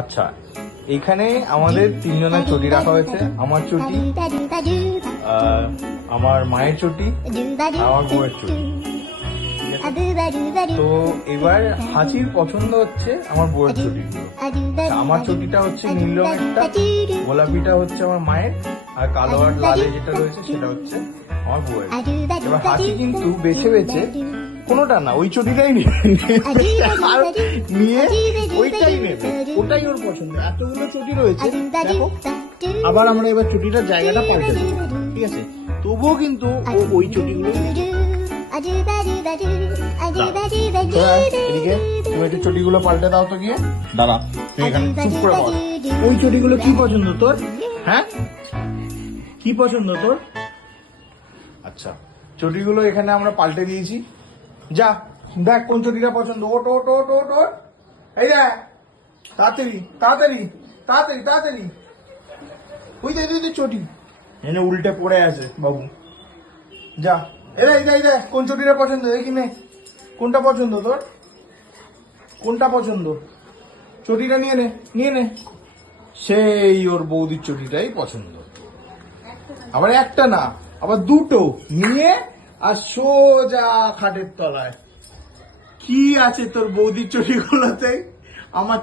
আচ্ছা, এখানে আমাদের তিনজনের চটি রাখা হয়েছে। আমার চটি, আমার মায়ের চটি, আমার বউয়ের চটি। তো এবার হাসির পছন্দ হচ্ছে আমার বউয়ের চটিগুলো। আমার চটিটা হচ্ছে নীল রঙেরটা, গোলাপিটা হচ্ছে আমার মায়ের, আর কালো আর লালে যেটা রয়েছে সেটা হচ্ছে আমার বউয়ের। এবার হাসি কিন্তু বেছে বেছে কোনোটা না, ওই চটিটাই নিয়ে ওইটাই নেবে, ওটাই ওর পছন্দ। এতগুলো চটি রয়েছে দেখো। আবার আমরা এবার চটিটার জায়গাটা পাল্টে দেবো, ঠিক আছে? তবুও কিন্তু ও ওই চটিগুলো এদিকে। তুমি একটু চটিগুলো পাল্টে দাও তো গিয়ে। দাঁড়া, তুই এখানে চুপ করে বস। ওই চটিগুলো কি পছন্দ তোর? হ্যাঁ, কি পছন্দ তোর? আচ্ছা, চটিগুলো এখানে আমরা পাল্টে দিয়েছি। যা দেখ কোন চটিটা পছন্দ। ওট ওট ওট ওট ওট, এই দেখ, তাড়াতাড়ি তাড়াতাড়ি তাড়াতাড়ি তাড়াতাড়ি। ওই যে চটি এনে উল্টে পড়ে আছে বাবু। যা, এই দেখ কোন চটিটা পছন্দ, দেখি নে কোনটা পছন্দ তোর, কোনটা পছন্দ। চটিটা নিয়ে নে। সেই ওর বৌদির চটিটাই পছন্দ। আবার একটা না, আবার দুটো নিয়ে আর সোজা খাটের তলায়। কি আছে তোর বৌদির চটিগুলোতে? আমার